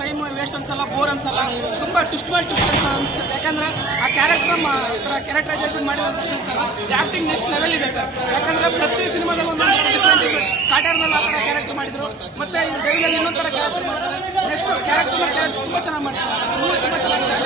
time waste ಅನ್ಸಲ್ಲ bore ಅನ್ಸಲ್ಲ ತುಂಬಾ ಟ್ವಿಸ್ಟ್ ಮಾಡಿ ಟ್ವಿಸ್ಟ್ ಅನ್ಸುತ್ತೆ ಯಾಕಂದ್ರೆ ಆ ಕ್ಯಾರೆಕ್ಟರ್ ಕ್ಯಾರೆಕ್ಟರೈಸೇಷನ್ ಮಾಡಿದ ಆಕ್ಟಿಂಗ್ ನೆಕ್ಸ್ಟ್ ಲೆವೆಲ್ ಇದೆ ಸರ್ ಯಾಕಂದ್ರೆ ಪ್ರತಿ ಸಿನಿಮಾದಲ್ಲಿ ಕಾಟಾರ್ನಲ್ಲಿ ಆ ಆತರ ಕ್ಯಾರೆಕ್ಟರ್ ಮಾಡಿದ್ರು ಮತ್ತೆ ಇನ್ನೊಂದ್ ತರ ಕ್ಯಾರೆಕ್ಟರ್ ಮಾಡ್ತಾರೆ ನೆಕ್ಸ್ಟ್ ಕ್ಯಾರೆಕ್ಟರ್ ತುಂಬಾ ಚೆನ್ನಾಗಿ ಮಾಡ್ತಾರೆ ತುಂಬಾ ಚೆನ್ನಾಗಿದೆ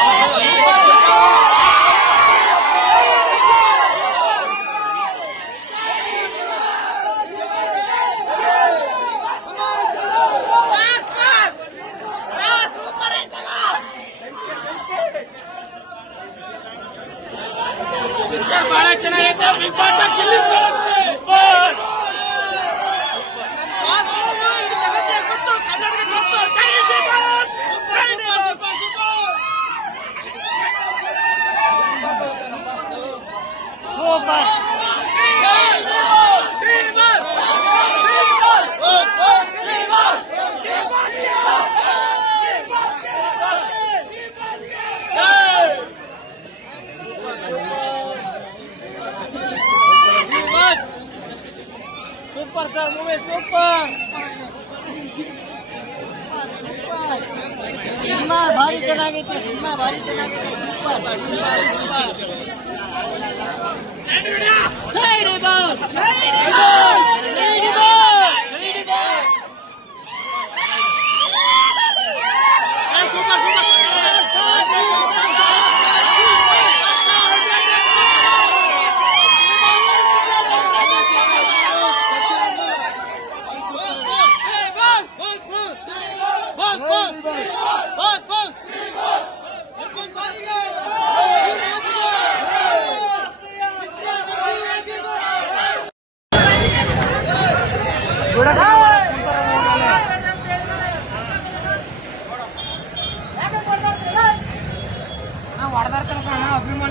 बाड़ा चना अचे विकास parça, vamos ver se ભારી જણાવે છે સીમા ભારી જણાવે છે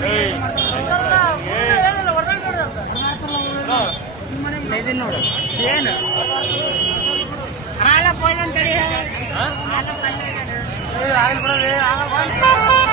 ஆள போய்தான் தெரியாது ஆள பண்ணி ஆள பண்ணி ஆள பண்ணி